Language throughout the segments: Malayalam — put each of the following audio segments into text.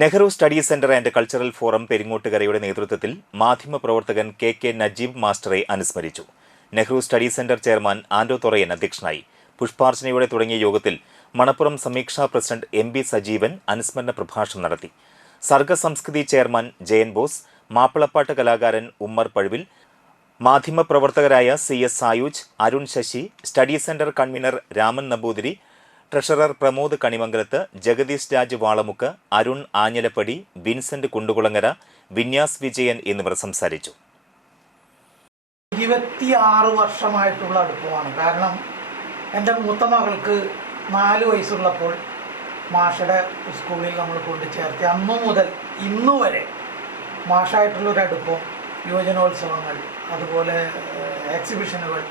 Nehru study centre and cultural forum പെരിങ്ങോട്ടുകരയുടെ നേതൃത്വത്തിൽ മാധ്യമപ്രവർത്തകൻ കെ നജീബ് മാസ്റ്ററെ അനുസ്മരിച്ചു. Nehru study centre chairman Ando Thorayan അധ്യക്ഷനായി. പുഷ്പാർച്ചനയോടെ തുടങ്ങിയ യോഗത്തിൽ Manappuram Sameeksha president M B Sajeevan അനുസ്മരണ പ്രഭാഷണം നടത്തി. സർഗസംസ്കൃതി ചെയർമാൻ ജയൻ ബോസ്, മാപ്പിളപ്പാട്ട് കലാകാരൻ ഉമ്മർ പഴുവിൽ, മാധ്യമപ്രവർത്തകരായ CS Sayuj, Arun Sasi, study centre convener Raman Namboothiri, treasurer Pramod Kanimangalath, Jagadish Raj Valamukku, Arun Anjalappadi, Vincent Kundukulangara, Vinyas Vijayan എന്നിവർ സംസാരിച്ചു. 26 വർഷമായിട്ടുള്ള അടുപ്പമാണ്. കാരണം എൻ്റെ മൂത്ത മകൾക്ക് 4 വയസ്സുള്ളപ്പോൾ മാഷയുടെ സ്കൂളിൽ നമ്മൾ കൊണ്ട് ചേർത്തി അന്നു മുതൽ ഇന്നു വരെ മാഷായിട്ടുള്ളൊരടുപ്പം, യുവജനോത്സവങ്ങൾ, അതുപോലെ എക്സിബിഷനുകൾ.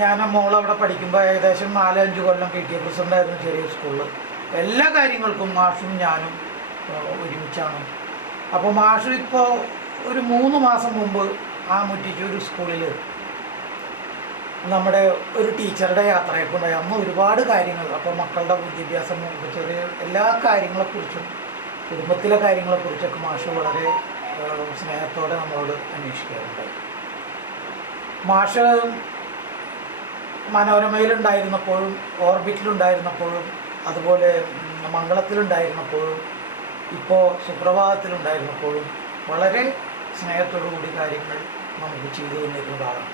ഞാൻ മോളവിടെ പഠിക്കുമ്പോൾ ഏകദേശം 4-5 കൊല്ലം PTA പ്രസിഡൻ്റായിരുന്നു ചെറിയ സ്കൂളിൽ. എല്ലാ കാര്യങ്ങൾക്കും മാഷും ഞാനും ഒരുമിച്ചാണ്. അപ്പോൾ മാഷ് ഇപ്പോൾ ഒരു 3 മാസം മുമ്പ് ആ മുറ്റിച്ചൂർ സ്കൂളിൽ നമ്മുടെ ഒരു ടീച്ചറുടെ യാത്രയൊക്കെ ഉണ്ടായി. അന്ന് ഒരുപാട് കാര്യങ്ങൾ, അപ്പോൾ മക്കളുടെ വിദ്യാഭ്യാസം, ചെറിയ എല്ലാ കാര്യങ്ങളെക്കുറിച്ചും കുടുംബത്തിലെ കാര്യങ്ങളെക്കുറിച്ചൊക്കെ മാഷ് വളരെ സ്നേഹത്തോടെ നമ്മളോട് അന്വേഷിക്കാറുണ്ടായി. മാഷ് മനോരമയിലുണ്ടായിരുന്നപ്പോഴും, ഓർബിറ്റിലുണ്ടായിരുന്നപ്പോഴും, അതുപോലെ മംഗളത്തിലുണ്ടായിരുന്നപ്പോഴും, ഇപ്പോൾ സുപ്രഭാതത്തിലുണ്ടായിരുന്നപ്പോഴും വളരെ സ്നേഹത്തോടു കൂടി കാര്യങ്ങൾ നമുക്ക് ചെയ്തു തന്നിരുന്നതാണ്.